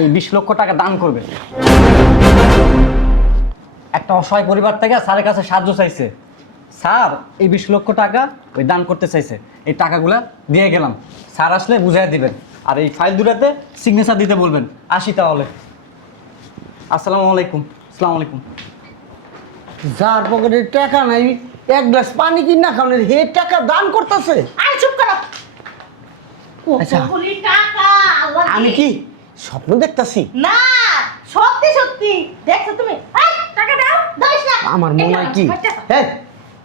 এই 20 লক্ষ টাকা দান করবে। একটা অসহায় পরিবার থেকে স্যারের কাছে সাহায্য চাইছে, স্যার এই 20 লক্ষ টাকা ওই দান করতে চাইছে, এই টাকাগুলা দিয়ে গেলাম, স্যার আসলে বুঝাই দিবেন, আর এই ফাইল দুটাতে সিগনেচার দিতে বলবেন। আসি তাহলে। আসসালামু আলাইকুম। আসসালামু আলাইকুম। যার পকেটে টাকা নাই, এক গ্লাস পানি কিনা খাওয়ানোর হে টাকা দান করতেছে। আরে চুপ করো। আচ্ছা। কতগুলি টাকা আল্লাহ আমি দিয়ে- কি স্বপ্ন দেখতাছি? না, সত্যি সত্যি দেখছো তুমি? এই টাকা দাও, দাইস না। আমার মনে হয় কি, হ্যাঁ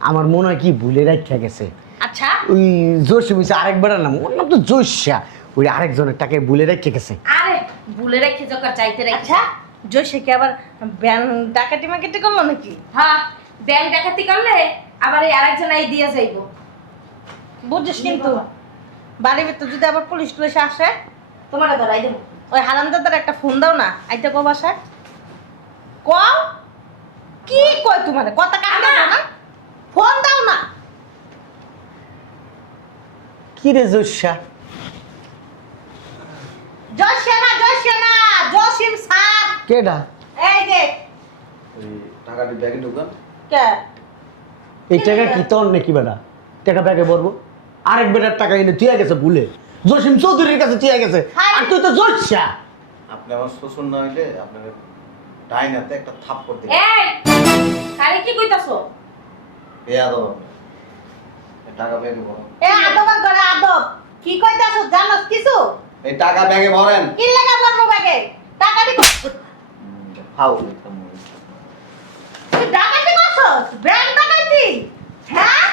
আমার মনে হয় কি ভুলে রাখা গেছে। আচ্ছা, ওই জোশী মিশে আরেকবার নাম, ওর নাম তো জোশা, ওই আরেকজনের টাকায় ভুলে রেখে গেছে। আরে ভুলে রেখে জকার চাইতে রেখে। আচ্ছা, জয়সে কি আবার ব্যাংক ডাকাতি মার্কেটে করলো নাকি? হ্যাঁ, ব্যাংক ডাকাতি করলে আবার এই আরেকজন আই দিয়ে যাইবো। বুঝছিস কিন্তু বাড়ির ভিতর যদি আবার পুলিশ টুলিশ আসে, তোমার ধরাই দেবো। ওই হারামদাদার একটা ফোন দাও না, আইতে কো বাসায় কও। কি কয় তোমার কথা কাটা দাও না, ফোন দাও না। কি রে জোশা? জয়সেনা জসিম স্যার। কেডা? এই যে ওই টাকাটি ব্যাগে ঢুকান। কে এই টাকা কি তোর নাকি বেটা? টাকা ব্যাগে ভরবো? আরেক বেটার টাকা এনে তুই গেছে ভুলে, জসিম চৌধুরীর কাছে তুই গেছে, আর তুই তো জোশা। আপনি আমার শ্বশুর না হইলে আপনার ডাইনাতে একটা থাপ্পড় দিবেন। এই কারে কি কইতাছো? এ আদব আপনার। এই টাকা ব্যাগে ভরেন। এ আদবার ঘরে আদব কি কইতাছ জানোস কিছু? এই টাকা ব্যাগে ভরেন। কি লাগা বলবো ব্যাগে টাকাটি ফাউল একটা মুভি। তুই ডাকাতি করছস? ব্যাংক ডাকাতি? হ্যাঁ,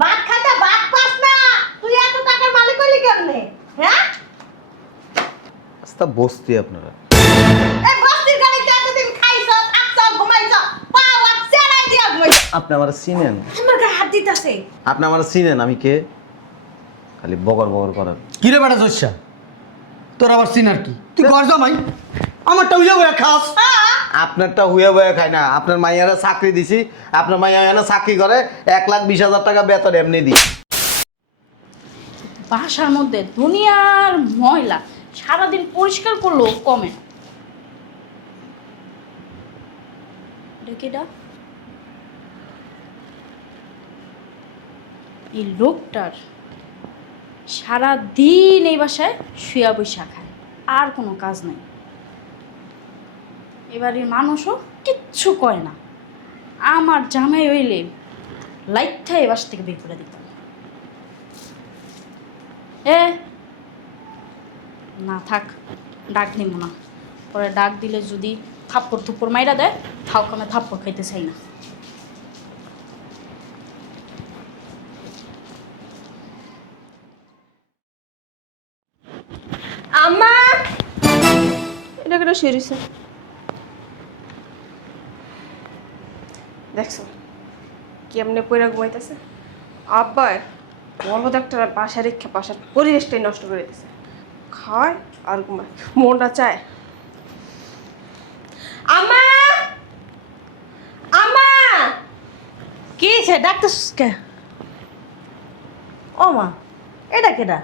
বাদ খাইতে বাদ পাস না, তুই এত টাকার মালিক হইলি কেমনে? হ্যাঁ, আস্তা বসতি আপনারা। এই বস্তির গাড়িতে এতদিন খাইছ থাকছ ঘুমাইছ, পাওয়া চেরাই দিয়া ঘুমাইছ। আপনি আমার চিনেন? আমার গায়ে হাত দিতাছে। আপনি আমার চিনেন আমি কে? খালি বগর বগর করেন। কি রে বেটা জোশা, তোর আবার সিনার কি? তুই ঘর জামাই, আমারটা উইয়া বইয়া খাস। আপনারটা হুয়ে বয়ে খায় না। আপনার মাইয়ারা চাকরি দিছি, আপনার মাইয়া এনে চাকরি করে 1,20,000 টাকা বেতন এমনি দিই। বাসার মধ্যে দুনিয়ার ময়লা সারাদিন পরিষ্কার করলেও কমে না। এটা এই লোকটার সারাদিন এই বাসায় শুয়া বৈশা খায়, আর কোনো কাজ নাই। এবারের মানুষও কিচ্ছু কয় না। আমার জামাই হইলে লাইটটা এ বাসা থেকে বের করে দিতাম। এ না থাক, ডাক দিব না। পরে ডাক দিলে যদি থাপ্পড় থুপ্পড় মাইরা দেয়, থাক আমি থাপ্পড় খাইতে চাই না। আম্মা, এটা কেন সরিছে? দেখছো কেমনে পয়রা ঘুমাইতেছে? আব্বা বলবো তো একটা বাসা রেখে বাসার পরিবেশটাই নষ্ট করে দিতেছে। খায় আর ঘুমায়, মনটা চায়। আম্মা, আম্মা, কি সে ডাকতেছিস কে? ও মা, এটা কেডা?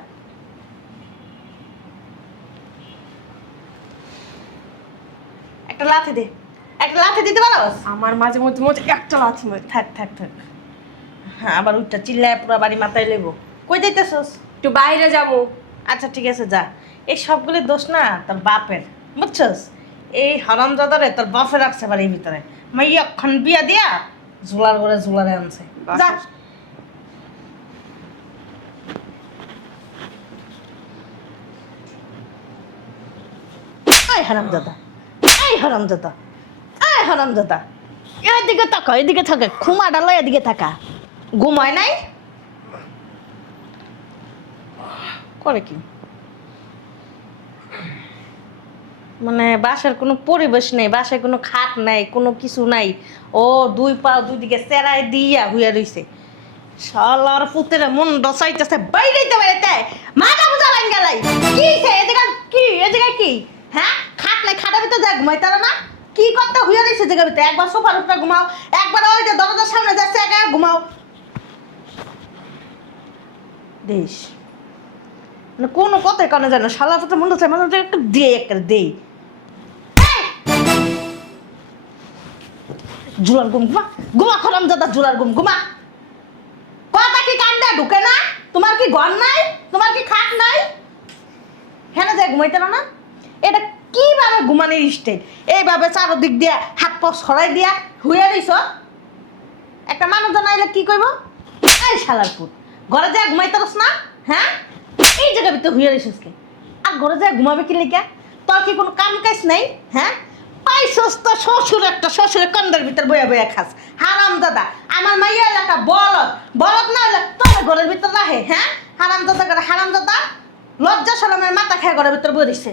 একটা লাথি দে, একটা লাথি দিতে পারোস? আমার মাঝে মধ্যে মধ্যে একটা লাথি মারে। থাক থাক থাক, হ্যাঁ আবার উঠটা চিল্লায় পুরো বাড়ি মাথায় লেব। কই যাইতেছস? একটু বাইরে যাবো। আচ্ছা ঠিক আছে যা। এই সবগুলি দোষ না তোর বাপের, বুঝছস? এই হারামজাদারে তোর বাপে রাখছে বাড়ির ভিতরে, মাইয়া খন বিয়া দিয়া ঝোলার করে ঝোলারে আনছে। যা। এই হারামজাদা, এই হারামজাদা, এই হারামজাদা, এদিকে তাকা, এদিকে থাকা, খুমা ডালো এদিকে থাকা। ঘুমায় নাই? করে কি? মানে বাসার কোনো পরিবেশ নেই, বাসায় কোনো খাট নাই, কোনো কিছু নাই। ও দুই পা দুই দিকে চেরাই দিয়া হুইয়া রইছে। শালার পুতের মন ডসাইতেছে, বাইরেতে বাইরেতে মাথা বুঝা লাইন গেলাই। কি সে এদিকে কি, এদিকে কি? হ্যাঁ, খাট নাই, খাটের ভিতরে যা ঘুমাইতে না? কি করতে হুইয়া রইছে জায়গার ভিতরে? একবার সোফার উপরে ঘুমাও, একবার ওই যে দরজার সামনে যাচ্ছে একা ঘুমাও। দেশ মানে কোনো কথাই কানে যায় না, শালা পুত্র মনে হচ্ছে মানে একটা দেই একটা দেই। জুলার ঘুম ঘুমা ঘুমা খরম দাদা, জুলার ঘুম ঘুমা। কথা কি কান্দে ঢুকে না? তোমার কি ঘর নাই? তোমার কি খাট নাই? হ্যাঁ যায় ঘুমাইতে না না? এটা কিভাবে ঘুমানোর স্টাইল? এইভাবে চারদিক দিয়া হাত পা সরাই দিয়া হুইয়া দিছ। একটা মানুষ জানাইলে কি কইব? এই শালার পুত, ঘরে যায় ঘুমাইতে পারস না? হ্যাঁ, এই জায়গার ভিতরে হুইয়া দিছিস কে? আর ঘরে যায় ঘুমাবে কি লিখা? তোর কি কোনো কাম কাজ নাই? হ্যাঁ, পাইছস তো শ্বশুর একটা, শ্বশুরের কান্দার ভিতর বইয়া বইয়া খাস। হারাম দাদা, আমার মাইয়া এলাকা বলদ, বলদ না হলে তোর ঘরের ভিতর রাহে। হ্যাঁ, হারাম দাদা করে হারাম দাদা, লজ্জা শরমের মাথা খেয়ে ঘরের ভিতর বই দিছে।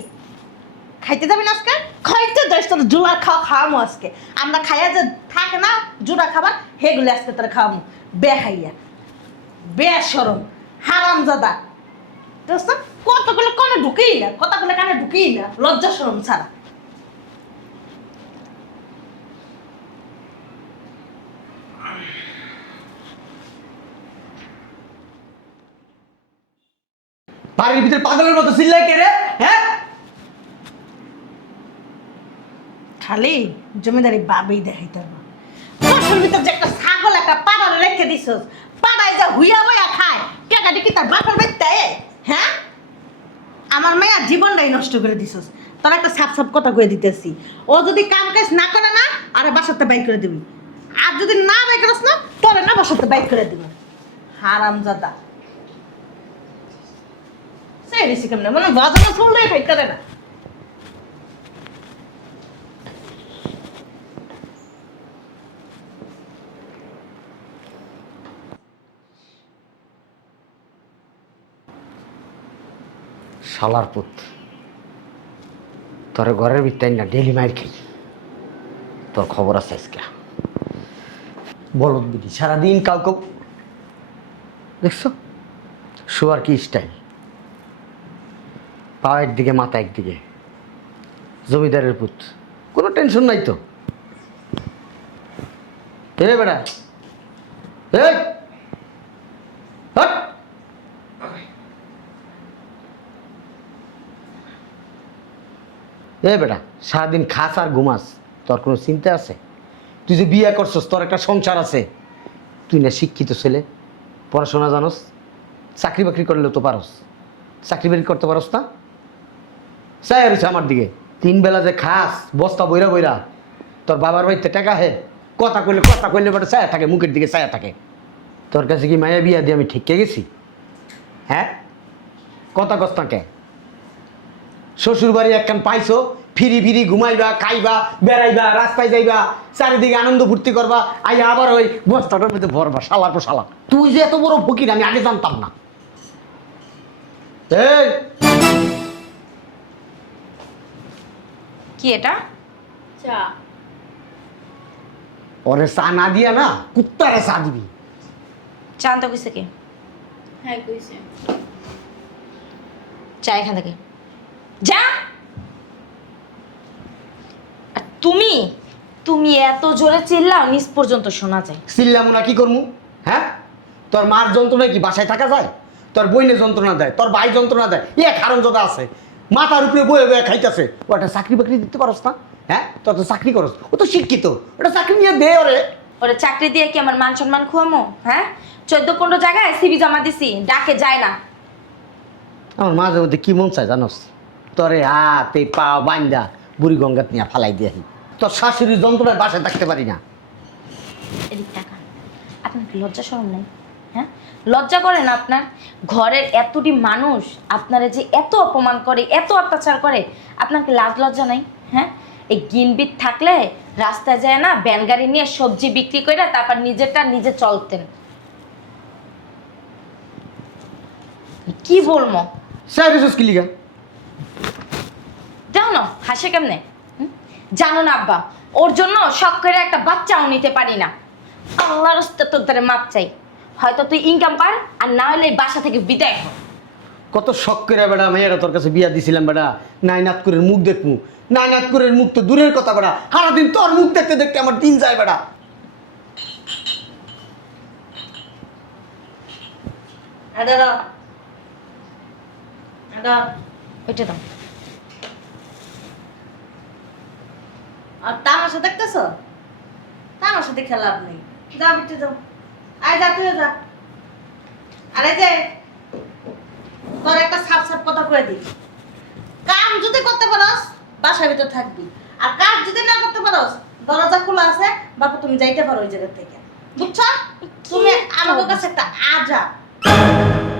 খাইতে যাবি না আজকে? খাইতে যাইস, তোর জুলা খাওয়ামো আজকে। আমরা খাইয়া যে থাকে না জুড়া খাবার, সেগুলো আজকে তোর খাওয়ামো। খাইয়া শরম হারাম দাদা, কতগুলো কানে ঢুকেই না, কথাগুলো কানে ঢুকেই না, লজ্জা শরম ছাড়া। বাড়ির ভিতরে পাগলের মতো চিল্লাই কে রে? হ্যাঁ, খালি জমিদারি বাবেই দেখাইতে পারবো। শ্বশুর ভিতর যে একটা ছাগল একটা পাড়ারে রেখে দিছস, পাড়ায় যা হুইয়া বইয়া খায়, কেটাটি কি তার বাপের বাড়িতে? হ্যাঁ, আমার মেয়ের জীবনটাই নষ্ট করে দিছস। তোর একটা সাপ সাপ কথা কয়ে দিতেছি, ও যদি কাম কাজ না করে না, আরে বাসাতে বাইক করে দিবি। আর যদি না বাইক করিস না, তোরে না বাসাতে বাইক করে দিব। হারামজাদা সেই রেসি কেমনে মানে বাজারে চললে খাইতে পারে না। শালার পুত, তোর ঘরের ভিতরে না ডেলি মাইর খাই, তোর খবর আছে আজকে। বলদ বিধি সারাদিন কাউকে দেখছো, শোয়ার কি স্টাইল, পা একদিকে মাথা একদিকে, জমিদারের পুত, কোনো টেনশন নাই তো। এ বেটা, এই হট, এ বেটা সারাদিন খাস আর ঘুমাস, তোর কোনো চিন্তা আছে? তুই যে বিয়ে করছস, তোর একটা সংসার আছে। তুই না শিক্ষিত ছেলে, পড়াশোনা জানোস, চাকরি বাকরি করলেও তো পারস, চাকরি বাকরি করতে পারস না? চাই রয়েছে আমার দিকে, 3 বেলা যে খাস বস্তা বইরা বইরা, তোর বাবার বাড়িতে টাকা হে, কথা কইলে বেটা চায়া থাকে, মুখের দিকে চায়া থাকে। তোর কাছে কি মায়া বিয়া দিয়ে আমি ঠিককে গেছি? হ্যাঁ, কথা কস না কে? শ্বশুর বাড়ি একখান পাইছো, ফিরি ফিরি ঘুমাইবা, খাইবা, বেড়াইবা, রাস্তায় যাইবা, চারিদিকে আনন্দ ফুর্তি করবা, আই আবার ওই বস্তাটার মধ্যে ভরবা। শালার পর শালা, তুই যে এত বড় ফকির আমি আগে জানতাম না। এই কি এটা? চা। ওরে চা না দিয়া না কুত্তারে চা দিবি। চা আনতে কইছে কে? হ্যাঁ কইছে। চা এখান থেকে যা। আর তুমি তুমি এত জোরে চিল্লাও নিচ পর্যন্ত শোনা যায়। চিল্লামু না কি করমু? হ্যাঁ, তোর মার যন্ত্রণা কি বাসায় থাকা যায়? তোর বইনে যন্ত্রণা দেয়, তোর ভাই যন্ত্রণা দেয়, হারামজাদা আছে মাথার উপরে বয়ে বয়ে খাইতেছে। ও একটা চাকরি বাকরি দিতে পারস না? হ্যাঁ, তোর তো চাকরি করস, ও তো শিক্ষিত, ওটা চাকরি নিয়ে দে ওরে। ওরে চাকরি দিয়ে কি আমার মান সম্মান খুয়ামো? হ্যাঁ, 14-15 জায়গায় সিভি জমা দিছি, ডাকে যায় না। আমার মাঝে মধ্যে কি মন চায় জানোস, তোরে হাতে পা বাইন্দা বুড়ি গঙ্গাত নিয়ে ফালাই দিয়ে আসি। তোর শাশুড়ির যন্ত্রণায় বাসায় থাকতে পারি না। এদিক টাকা, আপনার কি লজ্জা শরম নেই? হ্যাঁ, লজ্জা করে না আপনার? ঘরের এতটি মানুষ আপনারা যে এত অপমান করে, এত অত্যাচার করে, আপনার কি লাজ লজ্জা নাই? হ্যাঁ, এই গিনবিট থাকলে রাস্তায় যায় না ভ্যান গাড়ি নিয়ে সবজি বিক্রি করে তারপর নিজেরটা নিজে চলতেন। কি বলবো? সাইরিসুস কি লিগা? জানো না হাসে কেমনে? জানো না আব্বা, ওর জন্য শখ করে একটা বাচ্চাও নিতে পারি না। আল্লাহর রাস্তে তোর দ্বারা মাপ চাই, হয়তো তুই ইনকাম কর আর না হলে এই বাসা থেকে বিদায় হ। কত শখ করে বেড়া মেয়েরা তোর কাছে বিয়া দিছিলাম বেড়া, নাইনাথ করে মুখ দেখমু, নাইনাথ করে মুখ তো দূরের কথা বেড়া, সারাদিন তোর মুখ দেখতে দেখতে আমার দিন যায় বেড়া। ধর। ওইটা দাও। আর তামাশা দেখতেছো? তামাশা দেখে লাভ নেই। যাও বিটে যাও। আয় যা তুইও যা। আরে যে তোর একটা সাপ সাপ কথা কয়ে দিই। কাম যদি করতে পারোস বাসার ভিতর থাকবি, আর কাজ যদি না করতে পারোস দরজা খোলা আছে, বাপু তুমি যাইতে পারো ওই জায়গা থেকে, বুঝছো? তুমি আমার কাছে একটা আজা,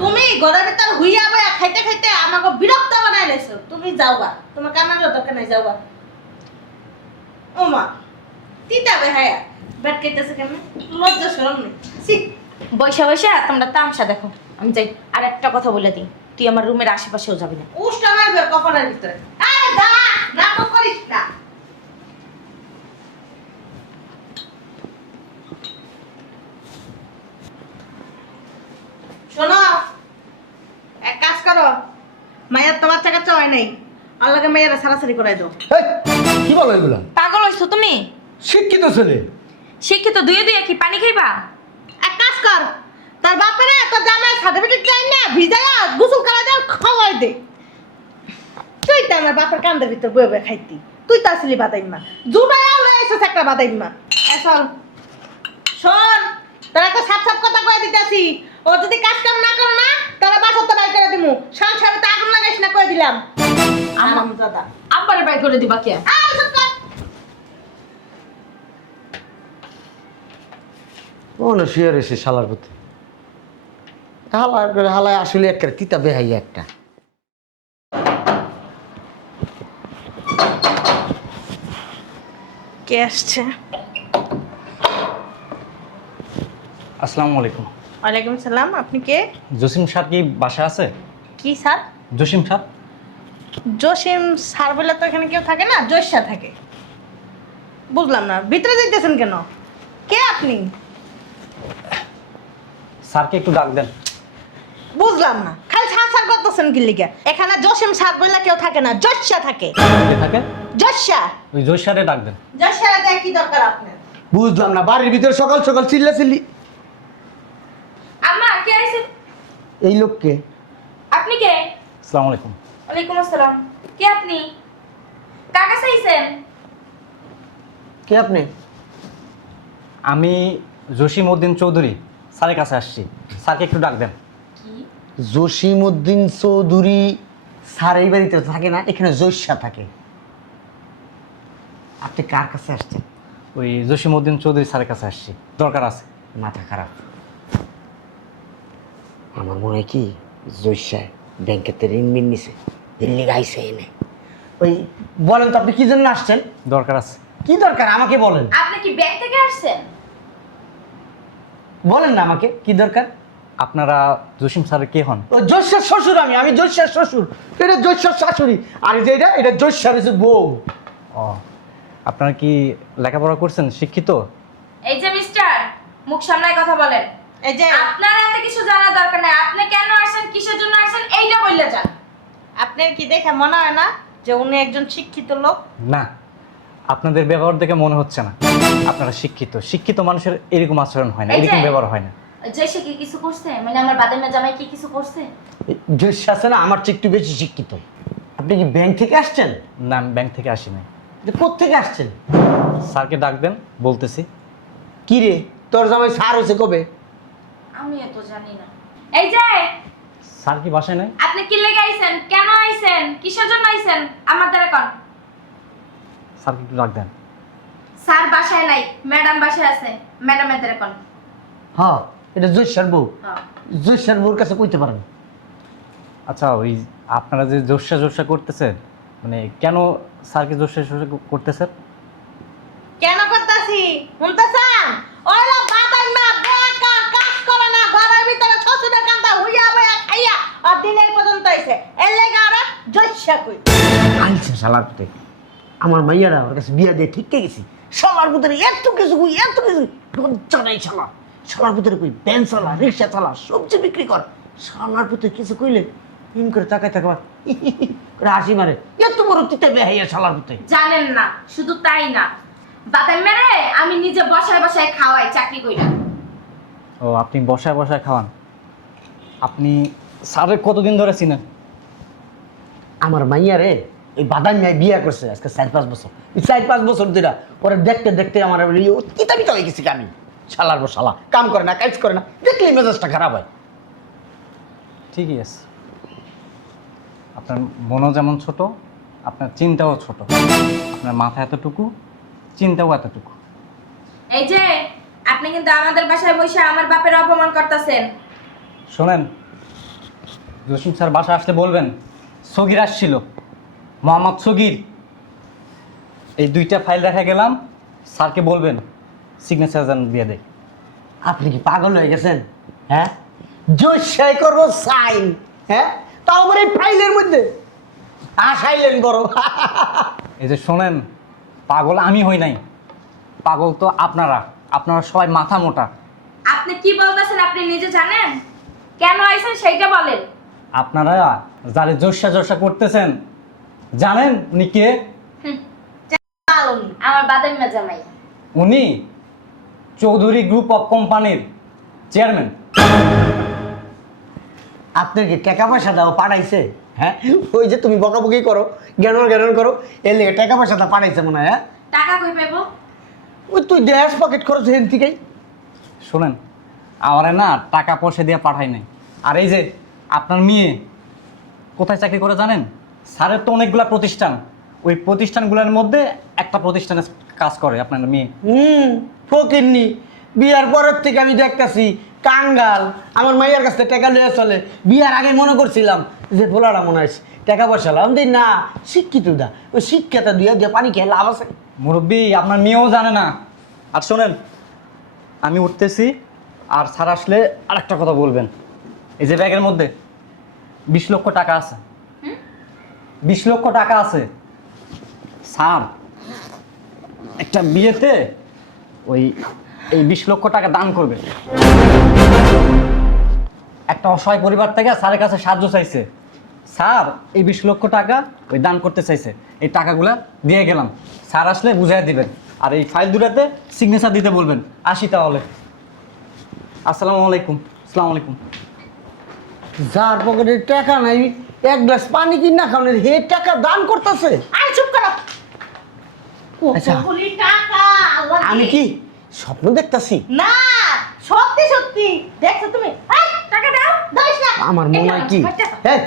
তুমি ঘরের ভিতর হুইয়া বয়া খাইতে খাইতে আমাকে বিরক্ত বানাই লেছো। তুমি যাওগা, তোমার কামানোর দরকার নাই, যাওগা। ও মা তিতা বেহায়া ব্যাট খাইতেছে কেন? লজ্জা শরম নেই। ছি, বৈশা বৈশা তোমরা তামসা দেখো, আমি যাই। আর একটা কথা বলে দিই, তুই আমার রুমের আশেপাশেও যাবি না। উষ্টা মারবে কপালের ভিতরে। আরে দাঁড়া, নাটক করিস না। শোনো, এক কাজ করো, মায়ের তো বাচ্চা কাচ্চা হয় নাই, আল্লাহকে মেয়েরা সারাসারি করাই দাও। এই, কি বলো এগুলো? পাগল হইছো তুমি? শিক্ষিত ছেলে। শিক্ষিত দুয়ে দুয়ে কি পানি খাইবা? এক কাজ কর, তার বাপেরে তোর জামাই সার্টিফিকেট চাই না, ভিজায়া গোসল করা দাও, খাওয়াই দে। তুই তো আমার বাপের কান্দের ভিতর বয়ে বয়ে খাইতি, তুই তো আসলি বাদাইম্মা, জুবাইয়াও লয়ে এসেছে একটা বাদাইম্মা। এসল শোন, তোর একটা সাপ সাপ কথা কয়ে দিতেছি, ও যদি কাজ কাম না করে না তাহলে বাসা তো বাই করে দিমু, সংসারে তো আগুন লাগাইস না কয়ে দিলাম। আমার দাদা আব্বারে বাই করে দিবা কে? মনে শুয়ে রয়েছে শালার প্রতি। হালায় আসলে একটা তিতা বেহাই একটা। কে আসছে? আসসালামু আলাইকুম। ওয়ালাইকুম সালাম, আপনি কে? জসিম স্যার কি বাসা আছে? কি sir? Jasim sir? Jasim sir বলে তো এখানে কেউ থাকে না, জয়সা থাকে। বুঝলাম না, ভিতরে যাইতেছেন কেন? কে আপনি? স্যারকে একটু ডাক দেন। বুঝলাম না, খালি স্যার স্যার করতেছেন কি লিগে? এখানে জসিম স্যার বলে কেউ থাকে না, জয়সা থাকে। কে থাকে? জয়সা। ওই জয় স্যারে ডাক দেন। জয়সা দেয় কি দরকার আপনার? বুঝলাম না, বাড়ির ভিতরে সকাল সকাল চিল্লা চিল্লি। আম্মা কে আইছে? এই লোককে? আপনি কে? আসসালামু আলাইকুম। ওয়ালাইকুম আসসালাম। কে আপনি? কাকা চাইছেন? কে আপনি? আমি জসিম উদ্দিন চৌধুরী স্যারের কাছে আসছি, স্যারকে একটু ডাক দেন। কি? জসিম উদ্দিন চৌধুরী স্যার এই বাড়িতে থাকে না, এখানে জৈশা থাকে। আপনি কার কাছে আসছেন? ওই জসিম উদ্দিন চৌধুরী স্যারের কাছে আসছি, দরকার আছে। মাথা খারাপ। আমার মনে হয় কি জৈশায় ব্যাংকেতে ঋণ মিন নিছে, দিল্লি গাইছে এনে। ওই বলেন তো আপনি কি জন্য আসছেন? দরকার আছে। কি দরকার আমাকে বলেন। আপনি কি ব্যাংক থেকে আসছেন? বলেন না আমাকে কি দরকার। আপনারা জসিম স্যারের কে হন? ও জৈশার শ্বশুর আমি জৈশার শ্বশুর। এটা জৈশার শাশুড়ি, আর এই যে এটা জৈশার হচ্ছে বউ। ও, আপনারা কি লেখাপড়া করছেন, শিক্ষিত? এই যে মিস্টার, মুখ সামলায় কথা বলেন। এই যে আপনার এত কিছু জানার দরকার নাই। আপনি কেন আসেন, কিসের জন্য আসেন, এইটা বললে যান। আপনার কি দেখে মনে হয় না যে উনি একজন শিক্ষিত লোক? না, আপনাদের ব্যবহার দেখে মনে হচ্ছে না আপনারা শিক্ষিত। শিক্ষিত মানুষের এরকম আচরণ হয় না, এই যে- এরকম ব্যবহার হয় না। জয়সে কি কিছু করছে? মানে আমার বাদামের জামাই কি কিছু করছে? জৈশা আছে না আমার চেয়ে একটু বেশি শিক্ষিত। আপনি কি ব্যাংক থেকে আসছেন? না, আমি ব্যাংক থেকে আসি নাই। কোত্থেকে আসছেন? স্যারকে ডাক দেন, বলতেছি। কি রে তোর জামাই স্যার হয়েছে কবে? আমি এত জানি না। এই যে স্যার কি বাসায় নাই? আপনি কি লেগে আইছেন, কেন আইছেন, কিসের জন্য আইছেন, আমার দ্বারা কোন? স্যারকে একটু ডাক দেন। স্যার বাসায় নাই, ম্যাডাম বাসায় আছে, ম্যাডামের দ্বারা কোন? হ্যাঁ, এটা জৈশার বউ। হ্যাঁ। জৈশার বউর কাছে কইতে পারেন। আচ্ছা, ওই আপনারা যে জোসা জোসা করতেছেন, মানে কেন স্যারকে জোসা জোসা করতেছেন? কেন করতাছি শুনতেছেন? ওইলা বাদাইম্মা বেকার কাজ করে না, ঘরের ভিতরে শ্বশুরের কান্দা হুইয়া বয়া খাইয়া আর দিনের পর্যন্ত আইছে, এর লাগা আর জয়সা কই। আইছে শালার পুতে। আমার মাইয়ারা ওর কাছে বিয়া দিয়ে ঠিক গেছি। শালার পুতে এত কিছু কই, এত কিছু লজ্জা নাই শালা। শালার পুতে কই ভ্যান চালা, রিক্সা চালা, সবজি বিক্রি কর। শালার পুতে কিছু কইলে হিম করে তাকায় থাকবা করে হাসি মারে। এত বড় তিতে বেহাইয়া শালার পুতে। জানেন না, শুধু তাই না, বাদাম মেরে আমি নিজে বসায় বসায় খাওয়াই চাকরি কইরা। ও, আপনি বসায় বসায় খাওয়ান? আপনি স্যারের কতদিন ধরে চিনেন? আমার মাইয়া রে এই বাদাম মাই বিয়া করছে আজকে 4-5 বছর। এই 4-5 বছর ধরে পরে দেখতে দেখতে আমার তিতা হয়ে গেছি আমি। শালার বো শালা কাম করে না, কাজ করে না, দেখলেই মেজাজটা খারাপ হয়। ঠিকই আছে, আপনার মনও যেমন ছোট, আপনার চিন্তাও ছোট। আপনার মাথা এতটুকু, চিন্তাও এতটুকু। এই যে আপনি কিন্তু আমাদের বাসায় বসে আমার বাপের অপমান করতেছেন। শোনেন, জসিম স্যার বাসা আসলে বলবেন সগির আসছিল, মোহাম্মদ সগির। এই 2টা ফাইল দেখা গেলাম, স্যারকে বলবেন সিগনেচার যেন দিয়ে দেয়। আপনি কি পাগল হয়ে গেছেন? হ্যাঁ, জয় করবো সাইন, হ্যাঁ, তাও আমার এই ফাইলের মধ্যে আসাইলেন বড়। এই যে শোনেন, পাগল আমি হই নাই, পাগল তো আপনারা। আপনারা সবাই মাথা মোটা। আপনি কি বলতেছেন আপনি নিজে জানেন? কেন আইছেন সেইটা বলেন। আপনারা যারে জোসা করতেছেন জানেন উনি কে? আমার বাদামি জামাই। উনি চৌধুরী গ্রুপ অফ কোম্পানির চেয়ারম্যান। আপনার কি টাকা পয়সা দাও পাঠাইছে? হ্যাঁ, ওই যে তুমি বকাবকি করো, জ্ঞান করো, এর লেগে টাকা পয়সাটা পাঠাইছে মনে হয়। হ্যাঁ, টাকা কই পাবো? ওই তুই দেশ পকেট খরচ হেন থেকেই। শোনেন, আমারে না টাকা পয়সা দিয়ে পাঠাই নাই। আর এই যে আপনার মেয়ে কোথায় চাকরি করে জানেন? স্যারের তো অনেকগুলা প্রতিষ্ঠান, ওই প্রতিষ্ঠানগুলোর মধ্যে একটা প্রতিষ্ঠানে কাজ করে আপনার মেয়ে। ফকিরনি, বিয়ার পরের থেকে আমি দেখতেছি কাঙ্গাল। আমার মাইয়ার কাছ থেকে টাকা লিয়ে চলে। বিয়ার আগে মনে করছিলাম যে পোলাটা মনে হয় টাকা পয়সা লাম দিই না, শিক্ষিত দা, ওই শিক্ষাটা দিয়ে পানি খেয়ে লাভ আছে। মুরব্বী, আপনার মেয়েও জানে না। আর শোনেন, আমি উঠতেছি, আর স্যার আসলে আরেকটা কথা বলবেন। এই যে ব্যাগের মধ্যে 20 লক্ষ টাকা আছে, 20 লক্ষ টাকা আছে। স্যার একটা বিয়েতে এই 20 লক্ষ টাকা দান করবে। একটা অসহায় পরিবার থেকে স্যারের কাছে সাহায্য চাইছে। স্যার এই 20 লক্ষ টাকা ওই দান করতে চাইছে, এই টাকাগুলা দিয়ে গেলাম। স্যার আসলে বুঝাই দিবেন, আর এই ফাইল দুটাতে সিগনেচার দিতে বলবেন। আসি তাহলে। আসসালামু আলাইকুম। আসসালামু আলাইকুম। যার পকেটে টাকা নাই, এক গ্লাস পানি কিনা খাওয়ানোর হে টাকা দান করতেছে। আর চুপ করো। আচ্ছা। কতগুলি টাকা, আল্লাহ আমি কি? কি স্বপ্ন দেখতাছি? না, সত্যি সত্যি দেখছো তুমি? এই, টাকা দাও, দাইস না। আমার মনে হয় কি, হ্যাঁ,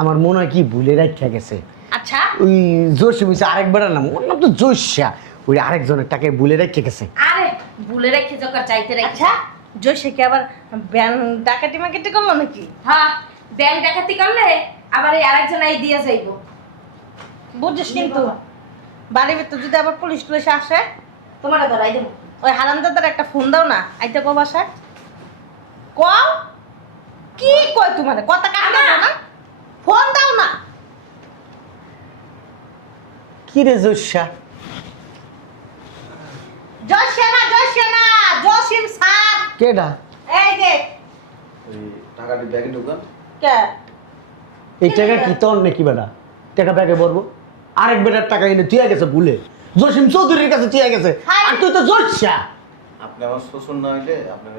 আমার মনে হয় কি ভুলে রাখা গেছে। আচ্ছা, ওই জোশ বুঝছে আরেকবার নাম, ওর নাম তো জোশা, ওই আরেকজনের টাকায় ভুলে রেখে গেছে। আরে ভুলে রেখে যখন চাইতে রেখে। আচ্ছা, জয়সে কি আবার ব্যান ডাকাতি মাকেটি করলো নাকি? হ্যাঁ, ব্যাংক ডাকাতি করলে আবার এই আরেকজন এই দিয়ে যাইবো। বুঝছিস কিন্তু বাড়ির ভিতর যদি আবার পুলিশ টুলিশ আসে, তোমার ধরাই দেবো। ওই হারামদাদার একটা ফোন দাও না, আইতে কো বাসায় কও। কি কয় তোমার কথা কাটতে দাও না, ফোন দাও না। কি রে জোশা? জয়সে না জসিম স্যার। কেডা? এই যে ওই টাকাটি ব্যাগে ঢুকান। কে এই টাকা কি তোর নাকি বেটা? টাকা ব্যাগে ভরবো, আরেক বেটার টাকা এনে তুই গেছে ভুলে, জসিম চৌধুরীর কাছে তুই গেছে, আর তুই তো জোশা। আপনি আমার শ্বশুর না হইলে আপনার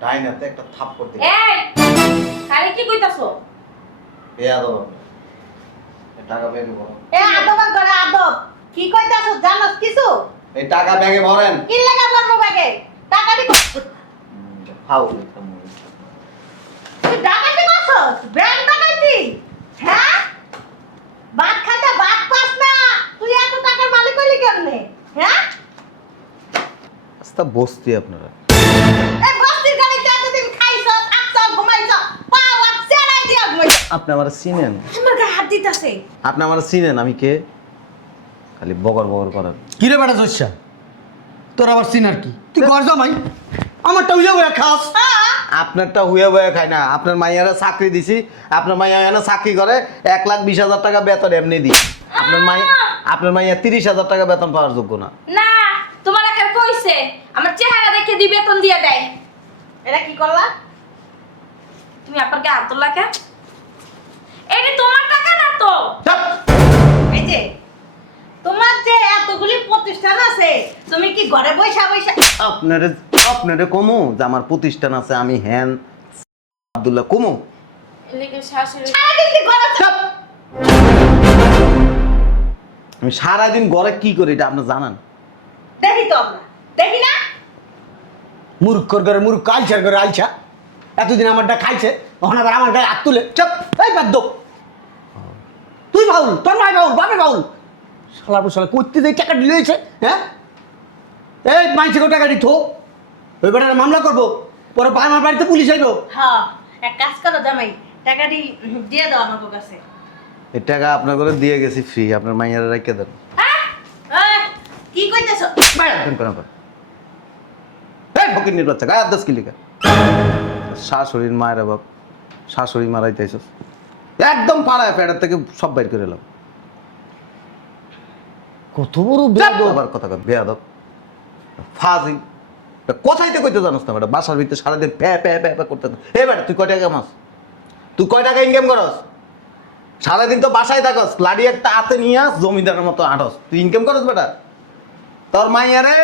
ডাইনাতে একটা থাপ্পড় দিবেন। এই আরে কি কইতাছো? বেয়াদব আপনি। এই টাকা ব্যাগে ভরেন। এ আদবের ঘরে আদব কি কইতাছো জানোস কিছু? এই টাকা ব্যাগে ভরেন। কি লাগা বলবো ব্যাগে টাকাটি ফাউ। তুই ডাকাতি করছস? ব্যাংক ডাকাতি? হ্যাঁ, ভাত খাতে ভাত পাস না, তুই এত টাকার মালিক হইলি কেমনে? হ্যাঁ, আস্তা বসতি আপনারা। এই বস্তির গাড়িতে এতদিন খাইছ, থাকছ, ঘুমাইছ, পাওয়া চেরাই দিয়া ঘুমাইছ। আপনি আমার চিনেন? আমার গায়ে হাত দিতাছে। আপনি আমার চিনেন? আমি কে? খালি বগর করেন। কি রে বেটা জোশা, তোর আবার সিনার কি? তুই ঘর জামাই, আমারটা উইয়া উইয়া খাস। আপনারটা হুয়ে বয়ে খায় না। আপনার মাইয়ারা চাকরি দিছি, আপনার মাইয়া এনে চাকরি করে 1,20,000 টাকা বেতন এমনি দিই। আপনার মাইয়া 30,000 টাকা বেতন পাওয়ার যোগ্য না। না, তোমার একা কইছে আমার চেহারা দেখে দি বেতন দিয়ে দেয়। এটা কি করলা? তুমি আপনাকে হাত তোলা কেন? এটা তোমার টাকা না তো। এই যে তোমার যে এতগুলি প্রতিষ্ঠান আছে, তুমি কি ঘরে বইসা বইসা আপনারে কমু যে আমার প্রতিষ্ঠান আছে, আমি হ্যান আব্দুল্লাহ কমু? এদিকে শাশুড়ি সারাদিন কি ঘরে চাপ। আমি সারাদিন ঘরে কি করি এটা আপনি জানান? দেখি তো আমরা দেখি না মূর্খর ঘরে মূর্খ, আলছার ঘরে আলছা। এতদিন আমারটা খাইছে, তখন আবার আমার গায়ে হাত তুলে চপ এই বাদ দো। তুই বাউল, তোর ভাই বাউল, বাপে বাউল। শালা শালা করতে যে টাকা দিয়েছে, হ্যাঁ? এই মাইছে টাকা দিত, ওই বেটার মামলা করবো, পরে আমার বাড়িতে পুলিশ আইবো। হ্যাঁ এক কাজ করো জামাই টাকাটি দিয়ে দাও আমার কাছে এই টাকা আপনার করে দিয়ে গেছি ফ্রি, আপনার মাইয়ারা রেখে দেন। হ্যাঁ কি কইতেছো এই ফকিন্নির বাচ্চা গায়ে আদাস কি লিখা? শাশুড়ির মায়ের বাপ, শাশুড়ি মারাইতেছ একদম পাড়ায় প্যাডার থেকে সব বাইর করে এলাম। কত বড় বেয়াদব। আবার কথা কয় বেয়াদব ফাজিল। কোথায় তো কইতে জানোস না বেটা? বাসার ভিতরে সারাদিন প্যা প্যা প্যা প্যা করতে। এই বেটা তুই কয় টাকা কামাস? তুই কয় টাকা ইনকাম করস? সারাদিন তো বাসায় থাকস, লাড়ি একটা হাতে নিয়ে আস, জমিদারের মতো আটস। তুই ইনকাম করস বেটা? তোর মাইয়ারে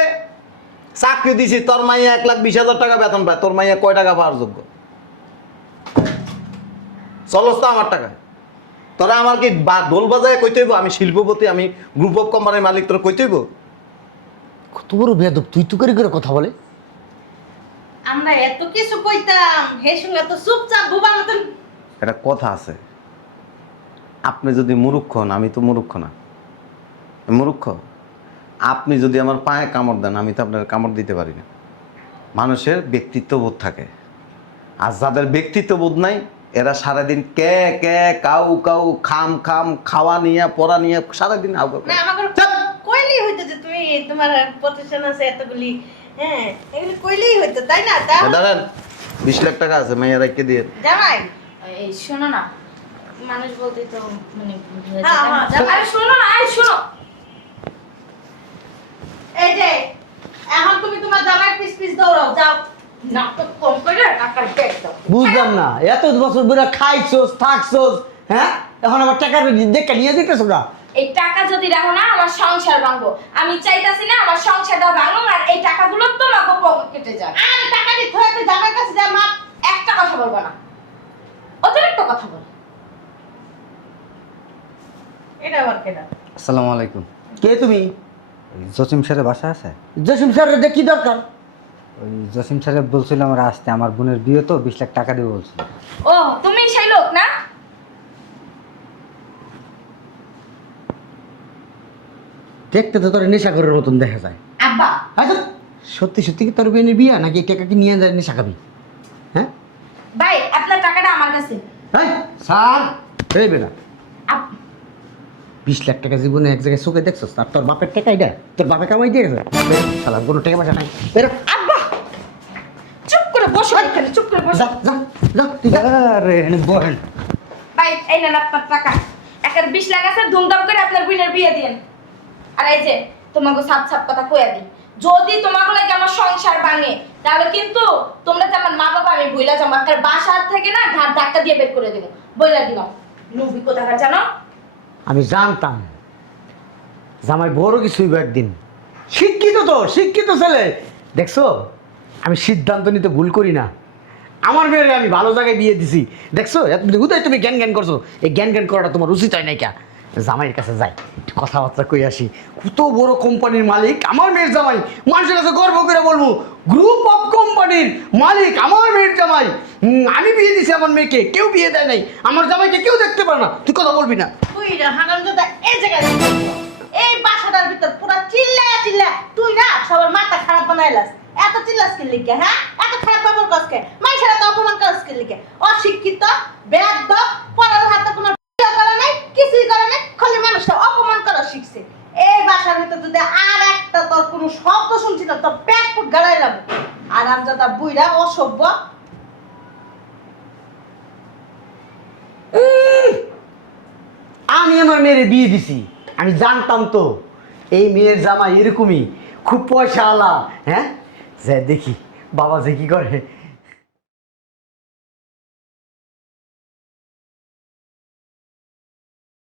চাকরি দিছি, তোর মাইয়া 1,20,000 টাকা বেতন পায়, তোর মাইয়া কয় টাকা পাওয়ার যোগ্য? চলস তো আমার টাকা। তোরা আমার কি ঢোল বাজায় কইতে হইব আমি শিল্পপতি, আমি গ্রুপ অফ কোম্পানির মালিক, তোরা কইতে হইব? কত বড় বেয়াদব, তুই তুই করে কথা বলে। আমরা এত কিছু কইতাম হে সঙ্গে তো চুপচাপ বুবার মতন। একটা কথা আছে, আপনি যদি মুরুক্ষ হন, আমি তো মুরুক্ষ না, মুরুক্ষ। আপনি যদি আমার পায়ে কামড় দেন, আমি তো আপনার কামড় দিতে পারি না। মানুষের ব্যক্তিত্ববোধ থাকে, আর যাদের ব্যক্তিত্ববোধ নাই এরা সারাদিন কে কে কাউ কাউ খাম খাম খাওয়া নিয়ে পড়া নিয়ে সারাদিন আউকা না আমাকে কইলেই হইতো যে তুমি তোমার প্রতিষ্ঠান আছে এতগুলি, হ্যাঁ এগুলি কইলেই হইতো তাই না? তা দাঁড়ান, 20 লাখ টাকা আছে মাইয়া রাখতে দিয়ে। জামাই এই শোনো না, মানুষ বলতে তো মানে ভুল হয়ে হ্যাঁ, যায়। হ্যাঁ, জামাই, আরে শোনো না, আরে শোনো। এই যে এখন তুমি তোমার জামাই পিস পিস দৌড়াও যাও। নাটক কম করে টাকার ব্যাগ দাও। বুঝলাম না, এত বছর ধরে খাইছোস থাকছোস, হ্যাঁ? এখন আবার টাকার দেখে নিয়ে যেতেছো না। এই টাকা যদি রাখো না আমার সংসার ভাঙবো। আমি চাইতাছি না আমার সংসারটা ভাঙুক, আর এই টাকাগুলো তোমাকে পকেটে যায়। আর টাকা দিতে হয় তো জামাই কাছে যা মা। একটা কথা বলবো না, অতিরিক্ত কথা বল। এটা আবার কেডা? আসসালামু আলাইকুম। কে তুমি? ওই জসিম স্যারের বাসা আছে? জসিম স্যারের কি দরকার? ওই জসিম স্যারের বলছিল আমার আসতে, আমার বোনের বিয়ে তো 20 লাখ টাকা দেবো বলছিল। ও তুমি সেই লোক না? দেখতে তো তোর নেশাখোরের মতন দেখা যায়। আব্বা আচ্ছা, সত্যি সত্যি কি তোর বোনের বিয়া, নাকি এই টাকা কি নিয়ে যায় নেশা খাবি? হ্যাঁ ভাই, আপনার টাকাটা আমার কাছে। স্যার এই বেটা, আপ- 20 লাখ টাকা জীবনে এক জায়গায় চোখে দেখছস? আর তোর বাপের টাকা এটা? তোর বাপে কামাই দিয়ে গেছে? শালা কোনো টাকা পয়সা নাই। বেরো। আব্বা চুপ করে বসো এখানে, চুপ করে বসো। যা যা যা তুই যা। আরে বহেন। ভাই এই নেন আপনার টাকা। একের 20 লাখ আছে, ধুমধাম করে আপনার বোনের বিয়ে দিন। আর এই যে তোমাকে সাপ সাপ কথা কইয়া দিই, যদি তোমাকে লাগে আমার সংসার ভাঙে তাহলে কিন্তু তোমরা যে আমার মা বাবা আমি বইলা যাবো, আপনার বাসার থেকে না ঘাট ধাক্কা দিয়ে বের করে দেবো, বইলা দিলাম। নবী কোথাকার জানো? আমি জানতাম জামাই বড় কিছু হইব একদিন। শিক্ষিত তো, শিক্ষিত ছেলে। দেখছো আমি সিদ্ধান্ত নিতে ভুল করি না। আমার মেয়ের আমি ভালো জায়গায় বিয়ে দিছি। দেখছো এতদিন উদয় তুমি জ্ঞান জ্ঞান করছো, এই জ্ঞান জ্ঞান করাটা তোমার উচিত হয় নাই। কা জামাইয়ের কাছে যাই, একটু কথাবার্তা কই আসি। কত বড় কোম্পানির মালিক আমার মেয়ের জামাই, মানুষের কাছে গর্ব করে বলবো গ্রুপ অফ কোম্পানির মালিক আমার মেয়ের জামাই। আমি বিয়ে দিছি আমার মেয়েকে, কেউ বিয়ে দেয় নাই। আমার জামাইকে কেউ দেখতে পারে না। তুই কথা বলবি না। তুই না হারামজাদা এই জায়গায় এই বাসাটার ভিতর পুরো চিল্লা চিল্লা তুই না সবার মাথা খারাপ বানাইলাস। এত চিল্লাস কি লিখে? হ্যাঁ এত খারাপ ব্যবহার করছকে, মানুষেরা তো অপমান করছ কি লিখে? অশিক্ষিত বেয়াদব, পড়ার হাতে কোনো করে নাই, কিছুই করে নাই, খালি মানুষটা অপমান করা শিখছে। এই বাসার ভিতর যদি আর একটা তোর কোনো শব্দ শুনছি না তোর পেট ফুট গাড়াইলাম। আরামজাদা বুইরা অসভ্য। আমি আমার মেয়ের বিয়ে দিছি, আমি জানতাম তো এই মেয়ের জামা এরকমই, খুব পয়সা আলা। হ্যাঁ যে দেখি বাবা যে কি করে